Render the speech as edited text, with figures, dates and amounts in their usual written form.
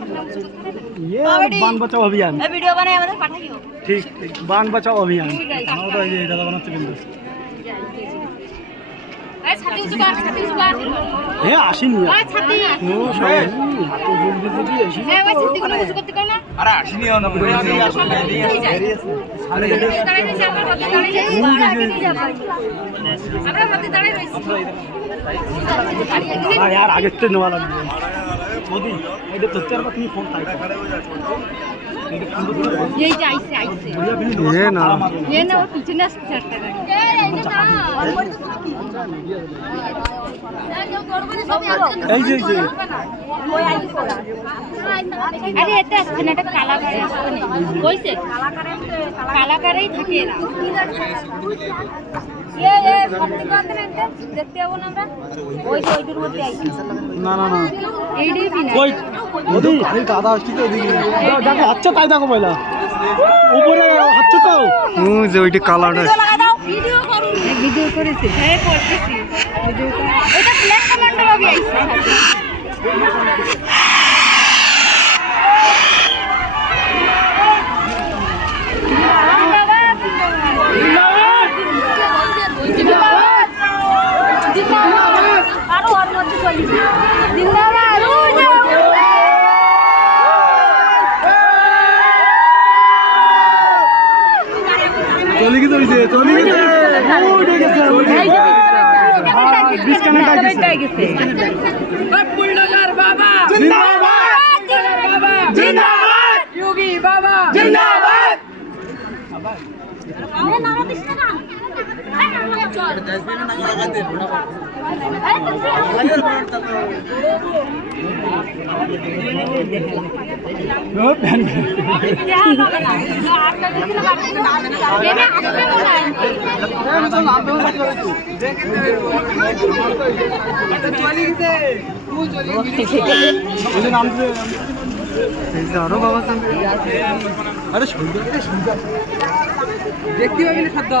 ये बान बचाओ अभियान वीडियो बनाए আমাদের পাঠাইও ठीक बान बचाओ अभियान আমরা তো এই দাদা বানাচ্ছে কিন্তু এই ছাতি উঁচু কর এ আসেনি ওই ছাতি নো সবাই তো জলদি জলদি আসি এই ওই ছাতিগুলো উঁচু করতে কর না আরে আসেনি না পুরো আমি আসলে আরে দাঁড়াই নিছি আমরা মধ্যে দাঁড়াই যাই আমরা মধ্যে দাঁড়াই রইছি हाँ यार आगे से नवा लग मोदी ये तो तेरे को फोन था यही आइसे आइसे ये ना वो पीछे ना चढ़ता এই যে যে আরে এটা আসছে না, এটা কালাকারে আসছে না কইছে কালাকারেই থাকে এরা ये ভর্তি করতে না দেখতে যাবো না আমরা ওই যে ওইটার মধ্যে আইছি না না না এইটাই বিনা কই মোদি আরে দাদা আসছে তো এদিকে দেখো আচ্ছা তাই দেখো পয়লা উপরে হচ্ছে তো যে ওইটা কালারটা ভিডিও করুন ভিডিও করেছে হ্যাঁ করতেছি ভিডিও এটা ব্ল্যাক কমান্ডার হবে আইছে আরো আর মধ্যে চলি জিন্দাবাদ চলে গেছে চলে গেছে উঠে গেছে ডিসকানেক্ট হয়ে গেছে বুলডোজার বাবা জিন্দাবাদ বাবা জিন্দাবাদ যোগী বাবা জিন্দাবাদ আরে নারা দিছ না চল ও প্যান আরো বাবা আরে দেখতে পাবি না খাদ্য